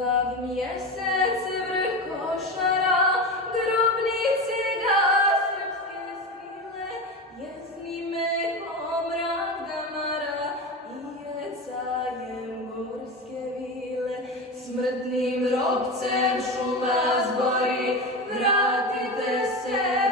Krvav mjesec, vrh Košara, Grobnice ga srpske skrile, Jeznim, ehom, mrak, damara i jecajem gorske Vile. Smrtnim ropcem šuma zbori, vratite se.